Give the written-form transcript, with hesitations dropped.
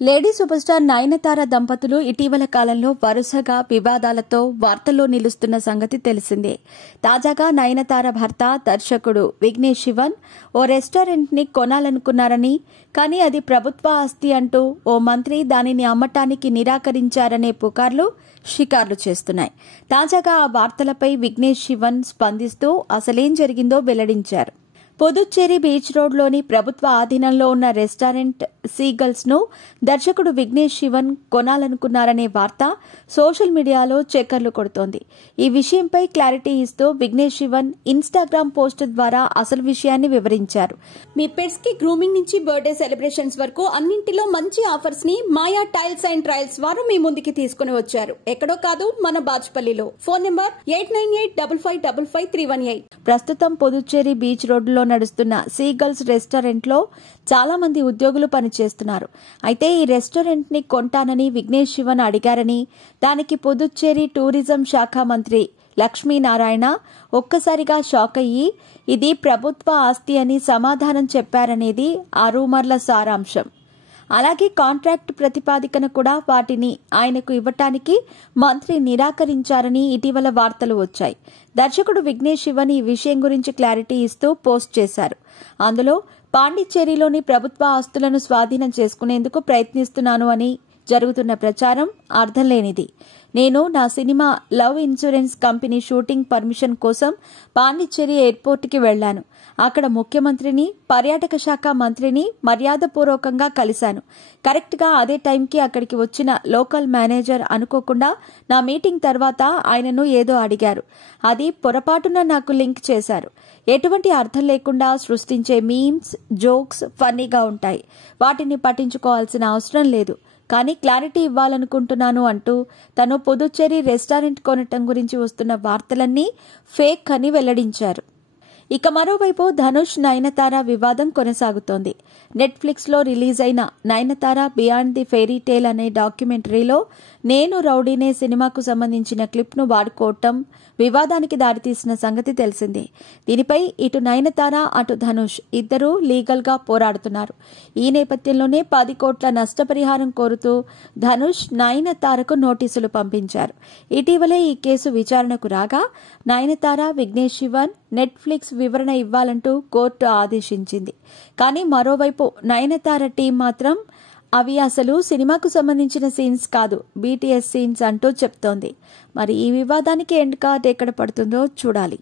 Lady super star Nayanthara దంపతులు ఇటీవల కాలంలో వరుసగా వివాదాలతో వార్తల్లో నిలుస్తున్న సంగతి తెలిసిందే. తాజాగా నయనతార భర్త దర్శకుడు విఘ్నేష్ శివన్ ఓ రెస్టారెంట్ ని కొనాలనుకున్నారని, కానీ అది ప్రభుత్వ ఆస్తి అంటూ ఓ మంత్రి దానిని అమ్మటానికి నిరాకరించారనే పుకార్లు షికార్లు చేస్తున్నాయి. తాజాగా ఆ వార్తలపై విఘ్నేష్ శివన్ స్పందిస్తూ అసలేం జరిగిందో వెల్లడించారు. పుదుచ్చేరి బీచ్ రోడ్లోని ప్రభుత్వ ఆధీనంలో ఉన్న రెస్టారెంట్ సీగల్స్ ను దర్శకుడు విఘ్నేష్ శివన్ కొనాలనుకున్నారనే వార్త సోషల్ మీడియాలో చక్కర్లు కొడుతోంది. ఈ విషయంపై క్లారిటీ ఇస్తూ విఘ్నేష్ శివన్ ఇన్స్టాగ్రామ్ పోస్ట్ ద్వారా అసలు విషయాన్ని వివరించారు. మీ పెట్స్ కి గ్రూమింగ్ నుంచి బర్త్డే సెలబ్రేషన్స్ వరకు అన్నింటిలో మంచి ఆఫర్స్ ని మాయా టైల్స్ అండ్ ట్రయల్స్ వారు మీ ముందుకి తీసుకుని వచ్చారు. ఎక్కడో కాదు, మన బాచుపల్లిలో. Phone number 8985555318. ప్రస్తుతం పుదుచ్చేరి బీచ్ రోడ్డులో నడుస్తున్న సీగల్స్ రెస్టారెంట్ లో చాలా మంది ఉద్యోగులు పనిచేస్తున్నారు. అయితే ఈ రెస్టారెంట్ ని కొంటానని విఘ్నేష్ శివన్ అడిగారని, దానికి పుదుచ్చేరి టూరిజం శాఖ మంత్రి లక్ష్మీనారాయణ ఒక్కసారిగా షాక్ అయ్యి ఇది ప్రభుత్వ ఆస్తి అని సమాధానం చెప్పారనేది ఆ రూమర్ల సారాంశం. అలాగే కాంట్రాక్ట్ ప్రతిపాదికన కూడా వాటిని ఆయనకు ఇవ్వటానికి మంత్రి నిరాకరించారని ఇటీవల వార్తలు వచ్చాయి. దర్శకుడు విఘ్నేష్ శివన్ ఈ విషయం గురించి క్లారిటీ ఇస్తూ పోస్ట్ చేశారు. అందులో పాండిచ్చేరిలోని ప్రభుత్వ ఆస్తులను స్వాధీనం చేసుకునేందుకు ప్రయత్నిస్తున్నాను అని జరుగుతున్న ప్రచారం అర్థం లేనిది. నేను నా cinema love insurance company shooting permission కోసం పాండిచ్చేరి ఎయిర్పోర్టుకి వెళ్లాను. అక్కడ ముఖ్యమంత్రిని, పర్యాటక శాఖ మంత్రిని మర్యాదపూర్వకంగా కలిశాను. కరెక్ట్ గా అదే టైంకి అక్కడికి వచ్చిన లోకల్ మేనేజర్ అనుకోకుండా నా మీటింగ్ తర్వాత ఆయనను ఏదో అడిగారు. అది పొరపాటున నాకు లింక్ చేశారు. ఎటువంటి అర్థం లేకుండా సృష్టించే మీమ్స్, జోక్స్ ఫన్నీగా ఉంటాయి. వాటిని పట్టించుకోవాల్సిన అవసరం లేదు. కానీ క్లారిటీ ఇవ్వాలనుకుంటున్నాను అంటూ తను పుదుచ్చేరి రెస్టారెంట్ కొనటం గురించి వస్తున్న వార్తలన్నీ ఫేక్ అని వెల్లడించారు. ఇక మరోవైపు ధనుష్ నయనతార వివాదం కొనసాగుతోంది. నెట్ఫ్లిక్స్ లో రిలీజ్ అయిన Nayanthara beyond the fairy tale అనే డాక్యుమెంటరీలో నేను రౌడీనే సినిమాకు సంబంధించిన క్లిప్ ను వాడుకోవటం వివాదానికి దారితీసిన సంగతి తెలిసిందే. దీనిపై ఇటు నయనతార, అటు ధనుష్ ఇద్దరూ లీగల్ గా పోరాడుతున్నారు. ఈ నేపథ్యంలోనే 10 కోట్ల నష్టపరిహారం కోరుతూ ధనుష్ నయనతారకు నోటీసులు పంపించారు. ఇటీవలే ఈ కేసు విచారణకు రాగా నయనతార, విఘ్నేష్ శివన్ నెట్ఫ్లిక్స్ వివరణ ఇవ్వాలంటూ కోర్టు ఆదేశించింది. కానీ మరోవైపు నయనతార టీం మాత్రం అవి అసలు సినిమాకు సంబంధించిన సీన్స్ కాదు, బీటీఎస్ సీన్స్ అంటూ చెప్తోంది. మరి ఈ వివాదానికి ఎండ్ కార్డ్ ఎక్కడ పడుతుందో చూడాలి.